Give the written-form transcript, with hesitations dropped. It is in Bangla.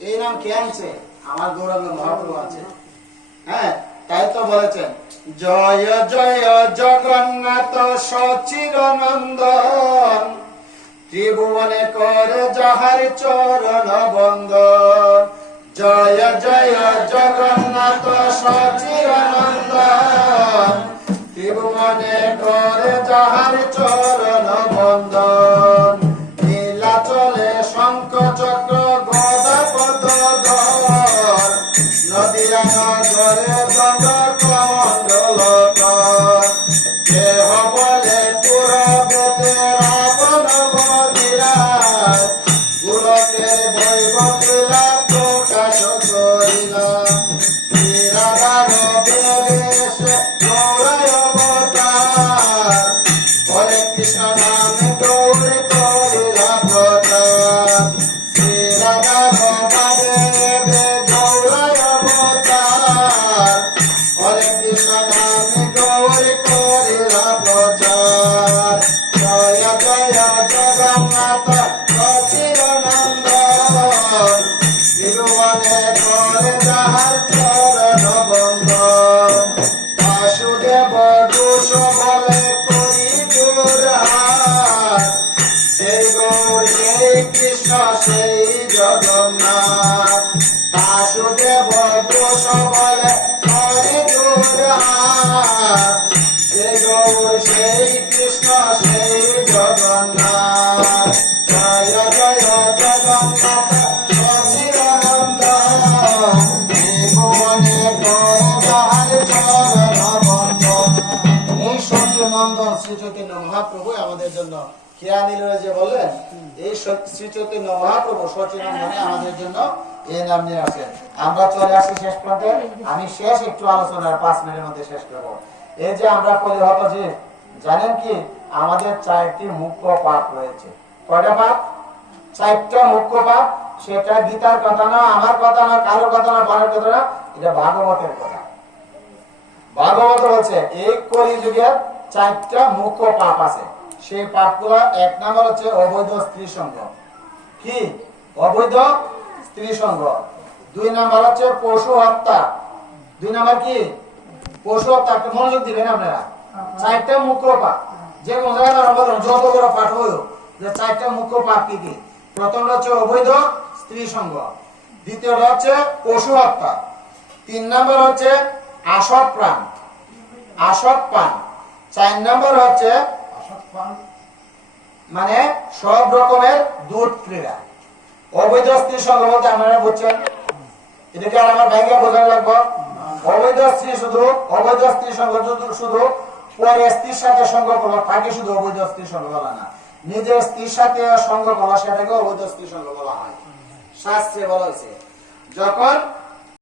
এই নাম কে আনছে? আমার গৌরাঙ্গ মহাপ্রভু আছে। হ্যাঁ, তাই তো বলেছেন জয় জয় জগন্নাথ সচিদানন্দন, ত্রিভুবনে করে যাহার চরণ বন্দন। জয় জয় জগন্নাথ সচিদানন্দন, ত্রিভুবনে করে যাহার চরণ বন্দন। নীলাচলে শঙ্খ চক্র গদা পদ্মধর, নদীরা নগরে দণ্ড কমণ্ডলধর। দেহ বলে পুরবেদে রাবণ বধিরাজ, গোলকের বৈভব লীলা প্রকাশ করিলা। শ্রীরাধার বেশে গৌরায় অবতার, হরে কৃষ্ণ নামে গৌরী করিলা প্রচার। শ্রীরাধার বাদে গৌরায় অবতার, হরে কৃষ্ণ নামে গৌরী করিলা প্রচার। জয় জয় জগন্নাথ সচিদানন্দন, ত্রিভুবনে করে যাহার চরণ বন্দন। বাসুদেব দোষ বলে করি জোড়হাত, সেই গৌর সেই কৃষ্ণ সেই জগন্নাথ। বাসুদেব দোষ বলে করি জোড়হাত, সেই গৌর সেই কৃষ্ণ সেই জগন্নাথ। জয় জয় জগন্নাথ সচিদানন্দন, ত্রিভুবনে করে যাহার চরণ বন্দন। এই সচিদানন্দন শ্রী চৈতন্য মহাপ্রভু আমাদের জন্য খেয়া নিল যে বললেন, এই শ্রী চৈতন্য মহাপ্রভু সচিদানন্দনে আমাদের জন্য এই নাম নিয়ে আসেন। আমরা চলে আসি শেষ প্রান্তে। আমি শেষ একটু আলোচনার 5 মিনিটের মধ্যে শেষ করবো। এই যে আমরা পরিহত জীব, জানেন কি আমাদের 4টি মুখ্য পাপ রয়েছে। কয়টা পাপ? 4টা মুখ্য পাপ। সেটা গীতার কথা না, আমার কথা না, কারোর কথা না, বাবার কথা না, এটা ভাগবতের কথা। ভাগবত বলছে এই কলিযুগে 4টা মুখ্য পাপ আছে। সেই পাপগুলো 1 নম্বর হচ্ছে অবৈধ স্ত্রী সঙ্গ। কি? অবৈধ স্ত্রী সঙ্গ। 2 নম্বর হচ্ছে পশু হত্যা। 2 নম্বর কি? পশু হত্যা। একটা মনোযোগ দিবেন আপনারা। 4টা মুখ্য পাপ, যে কোন জায়গায় যত বড় পাঠ হলো যে 4টা মুখ্য পাপ কি কি? প্রথমটা হচ্ছে অবৈধ স্ত্রী সঙ্গ, দ্বিতীয়টা হচ্ছে পশু হত্যা, 3 নম্বর হচ্ছে আসৎ প্রাণ, আসৎ পান, 4 নম্বর হচ্ছে মানে সব রকমের দুধ ক্রীড়া। অবৈধ স্ত্রী সঙ্গ বলতে আপনারা বুঝছেন, এটাকে আর আমার ভাইকে বোঝানো লাগবে। অবৈধ স্ত্রী শুধু অবৈধ স্ত্রী সঙ্গ শুধু পরের স্ত্রীর সাথে সঙ্গ করা, তাকে শুধু অবৈধ স্ত্রী সঙ্গ বলা না, নিজের স্ত্রীর সাথে সঙ্গ করা সেটাকে অবৈধ স্ত্রী সঙ্গ বলা হয়। শাস্ত্রে বলা হয়েছে যখন